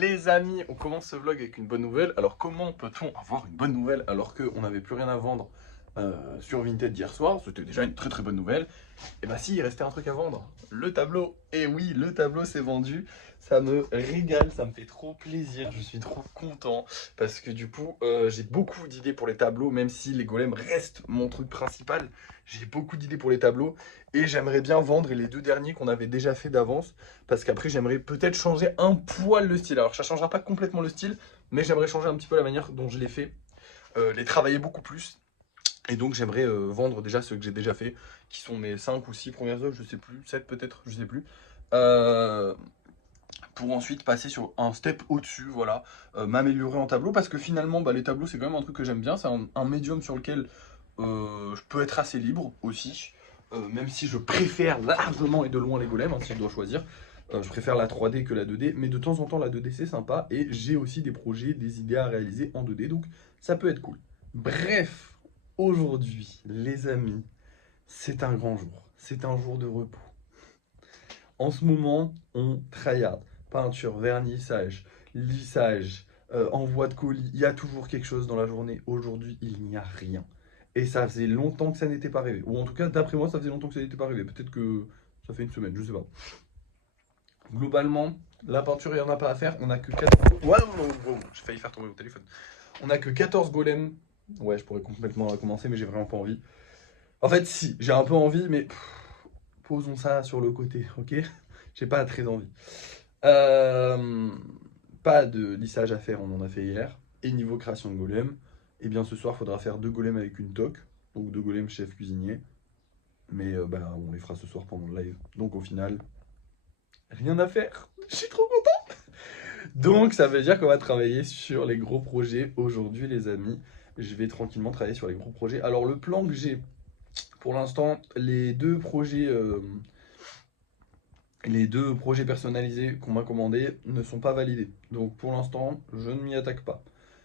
Les amis, on commence ce vlog avec une bonne nouvelle. Alors comment peut-on avoir une bonne nouvelle alors qu'on n'avait plus rien à vendre sur Vinted d'hier soir? C'était déjà une très très bonne nouvelle. Et bah si, il restait un truc à vendre, le tableau. Et oui, le tableau s'est vendu. Ça me régale, ça me fait trop plaisir, je suis trop content. Parce que du coup, j'ai beaucoup d'idées pour les tableaux, même si les golems restent mon truc principal. J'ai beaucoup d'idées pour les tableaux. Et j'aimerais bien vendre les deux derniers qu'on avait déjà fait d'avance. Parce qu'après, j'aimerais peut-être changer un poil le style. Alors, ça ne changera pas complètement le style, mais j'aimerais changer un petit peu la manière dont je les fais. Les travailler beaucoup plus. Et donc j'aimerais vendre déjà ceux que j'ai déjà fait, qui sont mes 5 ou 6 premières œuvres, je sais plus, 7 peut-être, je sais plus. Euh, pour ensuite passer sur un step au-dessus, voilà, m'améliorer en tableau, parce que finalement, bah, les tableaux, c'est quand même un truc que j'aime bien, c'est un médium sur lequel je peux être assez libre aussi, même si je préfère largement et de loin les golems, hein, si je dois choisir. Je préfère la 3D que la 2D, mais de temps en temps, la 2D, c'est sympa, et j'ai aussi des projets, des idées à réaliser en 2D, donc ça peut être cool. Bref, aujourd'hui, les amis, c'est un grand jour, c'est un jour de repos. En ce moment, on tryhard. Peinture, vernissage, lissage, envoi de colis. Il y a toujours quelque chose dans la journée. Aujourd'hui, il n'y a rien. Et ça faisait longtemps que ça n'était pas arrivé. Ou en tout cas, d'après moi, ça faisait longtemps que ça n'était pas arrivé. Peut-être que ça fait une semaine, je sais pas. Globalement, la peinture, il n'y en a pas à faire. On n'a que 4. Ouais, j'ai failli faire tomber mon téléphone. On n'a que 14 golems. Ouais, je pourrais complètement recommencer, mais j'ai vraiment pas envie. En fait, si, j'ai un peu envie, mais posons ça sur le côté, ok? J'ai pas très envie. Euh, Pas de lissage à faire, on en a fait hier. Et niveau création de golem, eh bien ce soir, il faudra faire 2 golems avec une toque. Donc 2 golems chef cuisinier. Mais bah, on les fera ce soir pendant le live. Donc au final, rien à faire. Je suis trop content. Donc ça veut dire qu'on va travailler sur les gros projets aujourd'hui, les amis. Je vais tranquillement travailler sur les gros projets. Alors le plan que j'ai, pour l'instant, les deux projets personnalisés qu'on m'a commandés ne sont pas validés. Donc pour l'instant, je ne m'y attaque pas.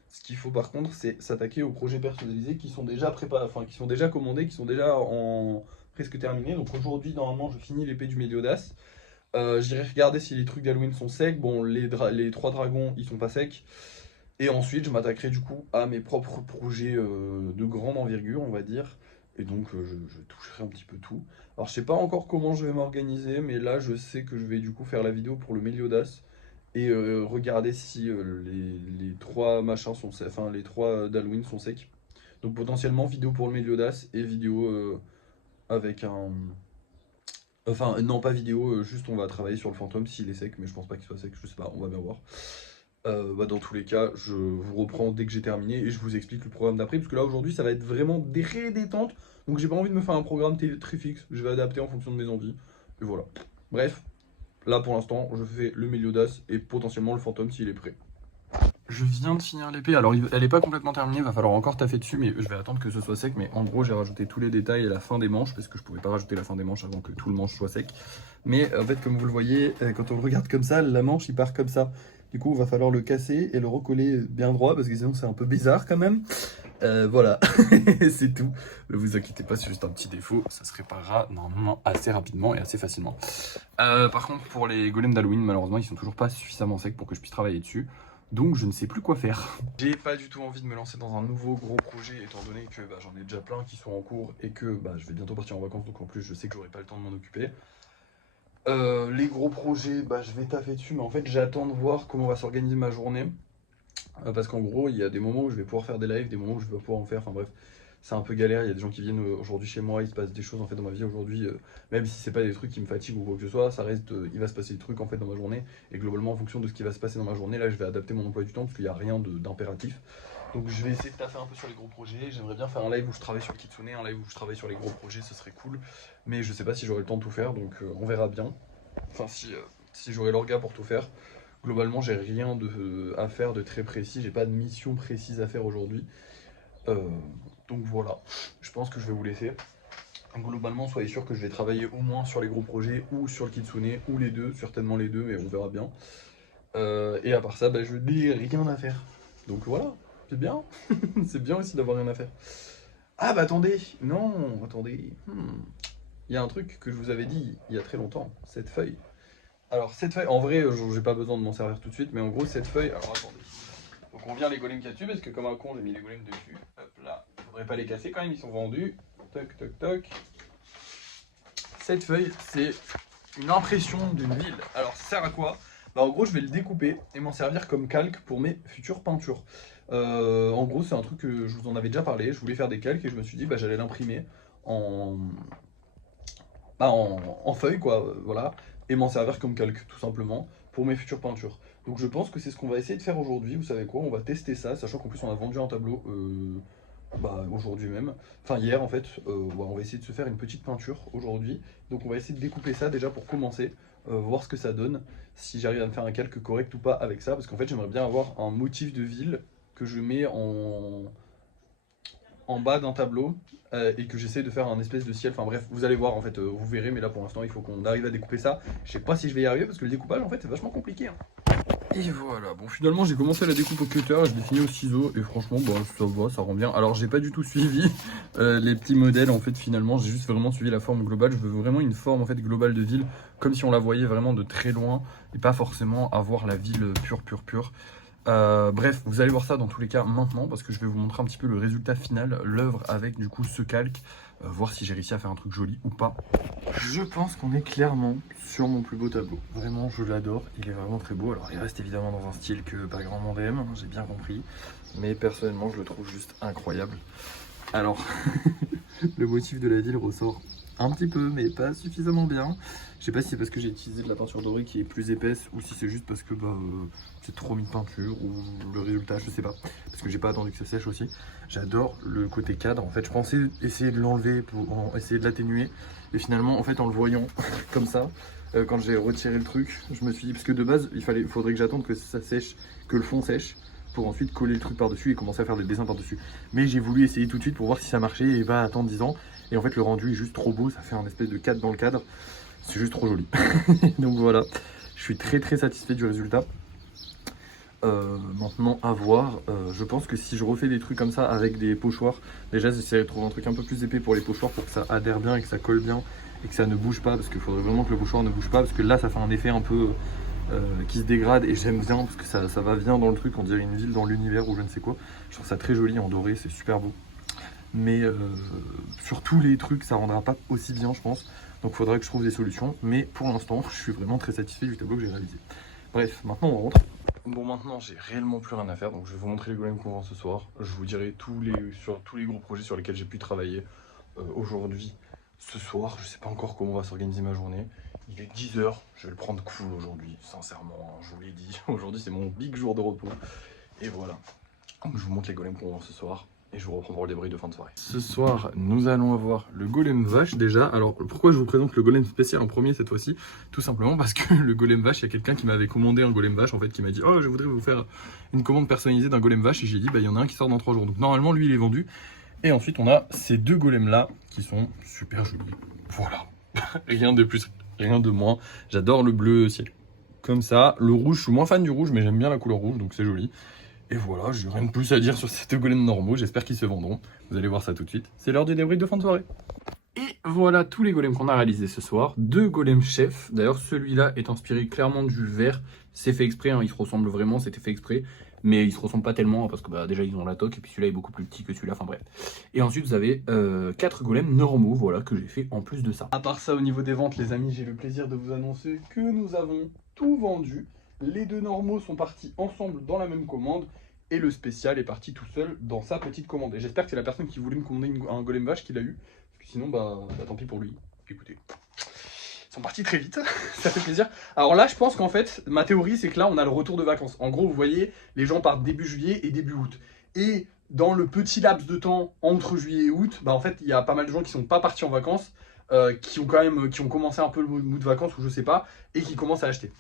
Ce qu'il faut par contre, c'est s'attaquer aux projets personnalisés qui sont déjà préparés, enfin qui sont déjà commandés, qui sont déjà en presque terminés. Donc aujourd'hui, normalement, je finis l'épée du Méliodas. J'irai regarder si les trucs d'Halloween sont secs. Bon, les 3 dragons, ils sont pas secs. Et ensuite, je m'attaquerai du coup à mes propres projets de grande envergure, on va dire. Et donc, je toucherai un petit peu tout. Alors, je sais pas encore comment je vais m'organiser, mais là, je sais que je vais du coup faire la vidéo pour le Méliodas et regarder si les 3 machins sont secs, enfin les 3 d'Halloween sont secs. Donc, potentiellement, vidéo pour le Méliodas et vidéo avec un. Enfin, non, pas vidéo, juste on va travailler sur le fantôme s'il est sec, mais je pense pas qu'il soit sec, je sais pas, on va bien voir. Bah, dans tous les cas, je vous reprends dès que j'ai terminé et je vous explique le programme d'après. Parce que là, aujourd'hui, ça va être vraiment très détente. Donc, j'ai pas envie de me faire un programme très fixe. Je vais adapter en fonction de mes envies. Et voilà. Bref, là pour l'instant, je fais le Méliodas et potentiellement le fantôme s'il est prêt. Je viens de finir l'épée. Alors, elle est pas complètement terminée. Il va falloir encore taffer dessus. Mais je vais attendre que ce soit sec. Mais en gros, j'ai rajouté tous les détails à la fin des manches. Parce que je pouvais pas rajouter la fin des manches avant que tout le manche soit sec. Mais en fait, comme vous le voyez, quand on le regarde comme ça, la manche il part comme ça. Du coup, il va falloir le casser et le recoller bien droit parce que sinon c'est un peu bizarre quand même. Voilà, c'est tout. Ne vous inquiétez pas, c'est juste un petit défaut. Ça se réparera normalement assez rapidement et assez facilement. Par contre, pour les golems d'Halloween, malheureusement, ils sont toujours pas suffisamment secs pour que je puisse travailler dessus. Donc je ne sais plus quoi faire. J'ai pas du tout envie de me lancer dans un nouveau gros projet étant donné que bah, j'en ai déjà plein qui sont en cours et que bah, je vais bientôt partir en vacances. Donc en plus, je sais que j'aurai pas le temps de m'en occuper. Les gros projets, bah, je vais taffer dessus, mais en fait, j'attends de voir comment va s'organiser ma journée. Parce qu'en gros, il y a des moments où je vais pouvoir faire des lives, des moments où je vais pas pouvoir en faire. Enfin bref, c'est un peu galère. Il y a des gens qui viennent aujourd'hui chez moi, il se passe des choses en fait dans ma vie aujourd'hui. Même si c'est pas des trucs qui me fatiguent ou quoi que ce soit, ça reste, il va se passer des trucs en fait dans ma journée. Et globalement, en fonction de ce qui va se passer dans ma journée, là, je vais adapter mon emploi du temps parce qu'il n'y a rien d'impératif. Donc je vais essayer de taffer un peu sur les gros projets. J'aimerais bien faire un live où je travaille sur le Kitsune, un live où je travaille sur les gros projets, ce serait cool. Mais je sais pas si j'aurai le temps de tout faire, donc on verra bien. Enfin, si j'aurai l'orga pour tout faire. Globalement, j'ai rien à faire de très précis. J'ai pas de mission précise à faire aujourd'hui. Euh, donc voilà, je pense que je vais vous laisser. Globalement, soyez sûr que je vais travailler au moins sur les gros projets ou sur le Kitsune, ou les deux, certainement les deux, mais on verra bien. Et à part ça, bah, je n'ai rien à faire. Donc voilà, c'est bien. C'est bien aussi d'avoir rien à faire. Ah bah attendez, non, attendez. Il y a un truc que je vous avais dit il y a très longtemps, cette feuille. Alors cette feuille, en vrai, j'ai pas besoin de m'en servir tout de suite, mais en gros cette feuille, alors attendez. Donc on vient les golems qu'il y a dessus, parce que comme un con j'ai mis les golems dessus. Hop là, faudrait pas les casser quand même, ils sont vendus. Toc toc toc. Cette feuille, c'est une impression d'une ville. Alors ça sert à quoi? Bah en gros je vais le découper et m'en servir comme calque pour mes futures peintures. En gros c'est un truc que je vous en avais déjà parlé, je voulais faire des calques et je me suis dit bah j'allais l'imprimer en, en feuille quoi, voilà, et m'en servir comme calque tout simplement pour mes futures peintures. Donc je pense que c'est ce qu'on va essayer de faire aujourd'hui, vous savez quoi, on va tester ça, sachant qu'en plus on a vendu un tableau aujourd'hui même, enfin hier en fait, on va essayer de se faire une petite peinture aujourd'hui, donc on va essayer de découper ça déjà pour commencer, voir ce que ça donne, si j'arrive à me faire un calque correct ou pas avec ça, parce qu'en fait j'aimerais bien avoir un motif de ville que je mets en bas d'un tableau et que j'essaie de faire un espèce de ciel. Enfin bref, vous allez voir en fait, vous verrez, mais là pour l'instant il faut qu'on arrive à découper ça. Je sais pas si je vais y arriver parce que le découpage en fait c'est vachement compliqué, hein. Et voilà, bon finalement j'ai commencé la découpe au cutter, je l'ai fini au ciseau et franchement bah, ça va, ça rend bien. Alors j'ai pas du tout suivi les petits modèles en fait finalement, j'ai juste vraiment suivi la forme globale. Je veux vraiment une forme en fait globale de ville, comme si on la voyait vraiment de très loin et pas forcément avoir la ville pure. Bref, vous allez voir ça dans tous les cas maintenant parce que je vais vous montrer un petit peu le résultat final, l'œuvre avec du coup ce calque, voir si j'ai réussi à faire un truc joli ou pas. Je pense qu'on est clairement sur mon plus beau tableau. Vraiment, je l'adore, il est vraiment très beau. Alors il reste évidemment dans un style que pas grand monde aime, j'ai bien compris, mais personnellement je le trouve juste incroyable. Alors, le motif de la ville ressort un petit peu, mais pas suffisamment bien. Je sais pas si c'est parce que j'ai utilisé de la peinture dorée qui est plus épaisse ou si c'est juste parce que j'ai trop mis de peinture ou le résultat, je sais pas. Parce que j'ai pas attendu que ça sèche aussi. J'adore le côté cadre. En fait, je pensais essayer de l'enlever pour essayer de l'atténuer. Et finalement, en fait, en le voyant comme ça, quand j'ai retiré le truc, je me suis dit, parce que de base, il faudrait que j'attende que ça sèche, que le fond sèche, pour ensuite coller le truc par-dessus et commencer à faire des dessins par-dessus. Mais j'ai voulu essayer tout de suite pour voir si ça marchait et pas attendre 10 ans. Et en fait, le rendu est juste trop beau, ça fait un espèce de cadre dans le cadre. C'est juste trop joli. Donc voilà, je suis très satisfait du résultat. Maintenant à voir, je pense que si je refais des trucs comme ça avec des pochoirs, déjà j'essaierai de trouver un truc un peu plus épais pour les pochoirs pour que ça adhère bien et que ça colle bien et que ça ne bouge pas, parce qu'il faudrait vraiment que le pochoir ne bouge pas, parce que là ça fait un effet un peu qui se dégrade et j'aime bien parce que ça va bien dans le truc, on dirait une ville dans l'univers ou je ne sais quoi. Je trouve ça très joli en doré, c'est super beau. Mais sur tous les trucs ça rendra pas aussi bien je pense, donc il faudrait que je trouve des solutions, mais pour l'instant je suis vraiment très satisfait du tableau que j'ai réalisé. Bref, maintenant on rentre. Bon, maintenant j'ai réellement plus rien à faire, donc je vais vous montrer les golems qu'on vend ce soir. Je vous dirai sur tous les gros projets sur lesquels j'ai pu travailler aujourd'hui, ce soir. Je sais pas encore comment va s'organiser ma journée. Il est 10 h, je vais le prendre cool aujourd'hui, sincèrement, hein, je vous l'ai dit. Aujourd'hui c'est mon big jour de repos. Et voilà, donc je vous montre les golems qu'on vend ce soir. Et je vous reprends pour le débrief de fin de soirée. Ce soir, nous allons avoir le golem vache déjà. Alors, pourquoi je vous présente le golem spécial en premier cette fois-ci? Tout simplement parce que le golem vache, il y a quelqu'un qui m'avait commandé un golem vache, en fait, qui m'a dit « Oh, je voudrais vous faire une commande personnalisée d'un golem vache. » Et j'ai dit « Bah, il y en a un qui sort dans 3 jours. » Donc, normalement, lui, il est vendu. Et ensuite, on a ces deux golems-là qui sont super jolis. Voilà. Rien de plus, rien de moins. J'adore le bleu ciel. Comme ça. Le rouge, je suis moins fan du rouge, mais j'aime bien la couleur rouge, donc c'est joli. Et voilà, j'ai rien de plus à dire sur ces deux golems normaux, j'espère qu'ils se vendront. Vous allez voir ça tout de suite. C'est l'heure du débrief de fin de soirée. Et voilà tous les golems qu'on a réalisés ce soir. Deux golems chefs. D'ailleurs, celui-là est inspiré clairement du vert. C'est fait exprès, hein, ils se ressemblent vraiment, c'était fait exprès. Mais ils se ressemblent pas tellement, hein, parce que déjà ils ont la toque, et puis celui-là est beaucoup plus petit que celui-là, enfin bref. Et ensuite vous avez 4 golems normaux, voilà, que j'ai fait en plus de ça. À part ça, au niveau des ventes, les amis, j'ai le plaisir de vous annoncer que nous avons tout vendu. Les deux normaux sont partis ensemble dans la même commande. Et le spécial est parti tout seul dans sa petite commande. Et j'espère que c'est la personne qui voulait me commander un golem vache qui l'a eu. Parce que sinon, tant pis pour lui. Écoutez, ils sont partis très vite. Ça fait plaisir. Alors là, je pense qu'en fait, ma théorie, c'est que là, on a le retour de vacances. En gros, vous voyez, les gens partent début juillet et début août. Et dans le petit laps de temps entre juillet et août, en fait, il y a pas mal de gens qui sont pas partis en vacances, qui ont commencé un peu le mood de vacances, ou je sais pas, et qui commencent à acheter.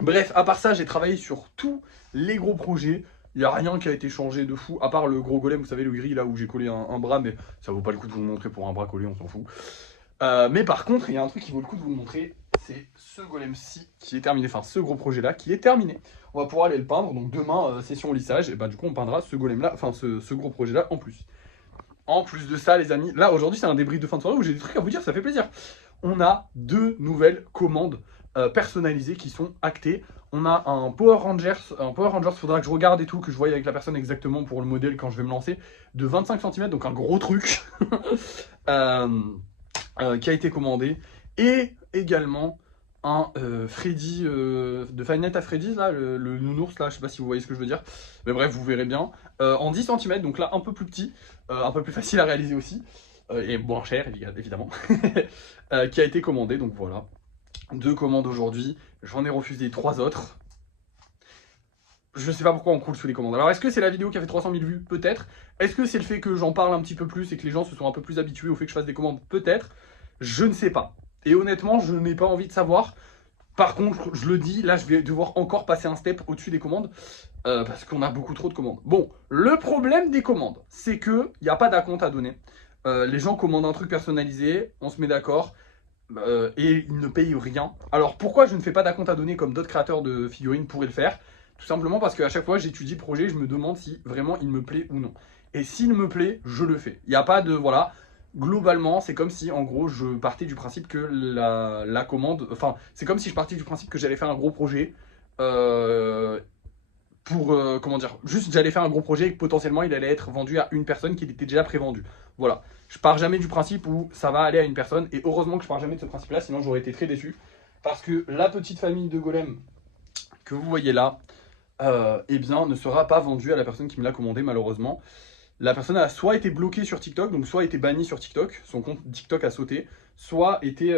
Bref, à part ça, j'ai travaillé sur tous les gros projets. Il n'y a rien qui a été changé de fou, à part le gros golem, vous savez, le gris, là où j'ai collé un bras, mais ça vaut pas le coup de vous le montrer pour un bras collé, on s'en fout. Mais par contre, il y a un truc qui vaut le coup de vous le montrer, c'est ce golem-ci qui est terminé, enfin ce gros projet-là qui est terminé. On va pouvoir aller le peindre, donc demain, session lissage, et du coup on peindra ce golem-là, enfin ce gros projet-là en plus. En plus de ça, les amis, là aujourd'hui c'est un débrief de fin de soirée où j'ai des trucs à vous dire, ça fait plaisir. On a deux nouvelles commandes personnalisés qui sont actés. On a un Power Rangers, faudra que je regarde et tout, que je voie avec la personne exactement pour le modèle quand je vais me lancer, de 25 cm, donc un gros truc, qui a été commandé. Et également un Freddy, de Five Nights at Freddy's, là, le nounours, là, je sais pas si vous voyez ce que je veux dire, mais bref, vous verrez bien, en 10 cm, donc là, un peu plus petit, un peu plus facile à réaliser aussi, et moins cher, évidemment, qui a été commandé, donc voilà. 2 commandes aujourd'hui, j'en ai refusé 3 autres. Je sais pas pourquoi on coule sous les commandes. Alors est-ce que c'est la vidéo qui a fait 300 000 vues? Peut-être. Est-ce que c'est le fait que j'en parle un petit peu plus et que les gens se sont un peu plus habitués au fait que je fasse des commandes? Peut-être. Je ne sais pas. Et honnêtement, je n'ai pas envie de savoir. Par contre, je le dis, là je vais devoir encore passer un step au-dessus des commandes. Parce qu'on a beaucoup trop de commandes. Bon, le problème des commandes, c'est que il n'y a pas d'acompte à donner. Les gens commandent un truc personnalisé, on se met d'accord. Et ils ne payent rien. Alors pourquoi je ne fais pas d'acompte à donner comme d'autres créateurs de figurines pourraient le faire? Tout simplement parce qu'à chaque fois j'étudie le projet, je me demande si vraiment il me plaît ou non. Et s'il me plaît, je le fais. Il n'y a pas de... Voilà. Globalement, c'est comme si en gros je partais du principe que la commande... Enfin, c'est comme si je partais du principe que j'allais faire un gros projet. Comment dire, juste j'allais faire un gros projet et que potentiellement il allait être vendu à une personne qui était déjà prévendue. Voilà, je pars jamais du principe où ça va aller à une personne, et heureusement que je pars jamais de ce principe là, sinon j'aurais été très déçu, parce que la petite famille de golem que vous voyez là, eh bien ne sera pas vendue à la personne qui me l'a commandé malheureusement. La personne a soit été bloquée sur TikTok, donc soit été bannie sur TikTok, son compte TikTok a sauté, soit été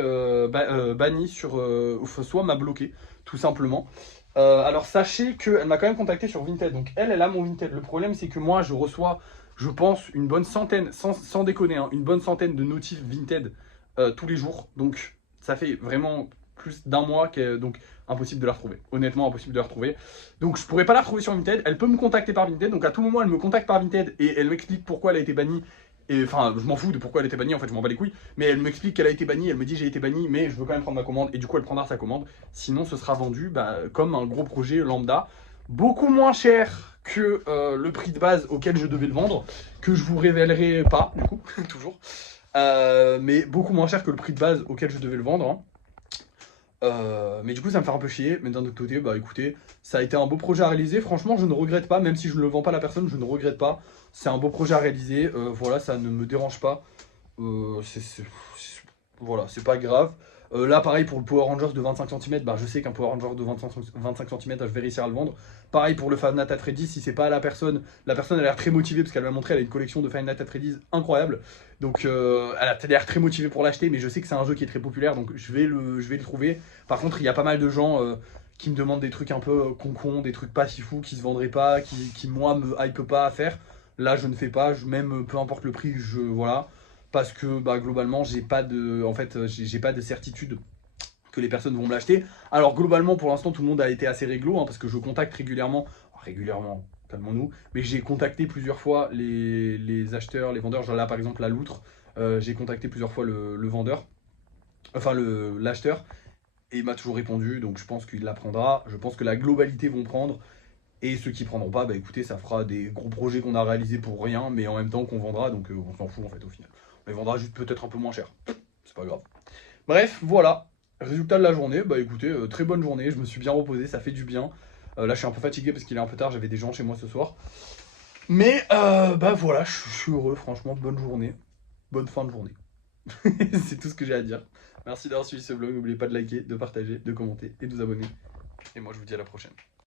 bannie sur... soit m'a bloqué, tout simplement. Alors sachez qu'elle m'a quand même contacté sur Vinted, donc elle a mon Vinted. Le problème c'est que moi je reçois, je pense, une bonne centaine, sans déconner, hein, une bonne centaine de notifs Vinted tous les jours. Donc ça fait vraiment plus d'un mois, donc impossible de la retrouver. Honnêtement, impossible de la retrouver. Donc je pourrais pas la retrouver sur Vinted, elle peut me contacter par Vinted, donc à tout moment elle me contacte par Vinted et elle m'explique pourquoi elle a été bannie. Et enfin, je m'en fous de pourquoi elle a été bannie, en fait, je m'en bats les couilles. Mais elle m'explique qu'elle a été bannie, elle me dit j'ai été bannie, mais je veux quand même prendre ma commande. Et du coup, elle prendra sa commande. Sinon, ce sera vendu comme un gros projet lambda. Beaucoup moins cher que le prix de base auquel je devais le vendre. Que je vous révélerai pas, du coup, toujours. Mais beaucoup moins cher que le prix de base auquel je devais le vendre. Hein. Mais du coup ça me fait un peu chier, mais d'un autre côté, bah écoutez, ça a été un beau projet à réaliser, franchement je ne regrette pas, même si je ne le vends pas à la personne, je ne regrette pas, c'est un beau projet à réaliser, voilà, ça ne me dérange pas, voilà, c'est pas grave. Là pareil pour le Power Rangers de 25 cm, bah je sais qu'un Power Ranger de 25 cm, je vais réussir à le vendre. Pareil pour le Five Nights at Freddy's, si c'est pas la personne elle a l'air très motivée parce qu'elle m'a montré, elle a une collection de Five Nights at Freddy's incroyable. Donc elle a l'air très motivée pour l'acheter, mais je sais que c'est un jeu qui est très populaire, donc je vais le trouver. Par contre, il y a pas mal de gens qui me demandent des trucs un peu con, des trucs pas si fous, qui se vendraient pas, qui moi me hype pas à faire. Là je ne fais pas, même peu importe le prix, voilà. Parce que bah, globalement j'ai pas de, en fait, j'ai pas de certitude que les personnes vont me l'acheter. Alors globalement pour l'instant tout le monde a été assez réglo, hein, parce que je contacte régulièrement, calmons-nous, mais j'ai contacté plusieurs fois les acheteurs, les vendeurs, genre là par exemple la loutre, j'ai contacté plusieurs fois le vendeur, enfin l'acheteur, et il m'a toujours répondu, donc je pense qu'il la prendra, je pense que la globalité vont prendre, et ceux qui prendront pas, bah écoutez, ça fera des gros projets qu'on a réalisés pour rien, mais en même temps qu'on vendra, donc on s'en fout en fait au final. On les vendra juste peut-être un peu moins cher, c'est pas grave. Bref, voilà. Résultat de la journée, bah écoutez, très bonne journée, je me suis bien reposé, ça fait du bien. Là je suis un peu fatigué parce qu'il est un peu tard, j'avais des gens chez moi ce soir. Mais bah voilà, je suis heureux, franchement, bonne journée, bonne fin de journée. C'est tout ce que j'ai à dire. Merci d'avoir suivi ce vlog, n'oubliez pas de liker, de partager, de commenter et de vous abonner. Et moi je vous dis à la prochaine.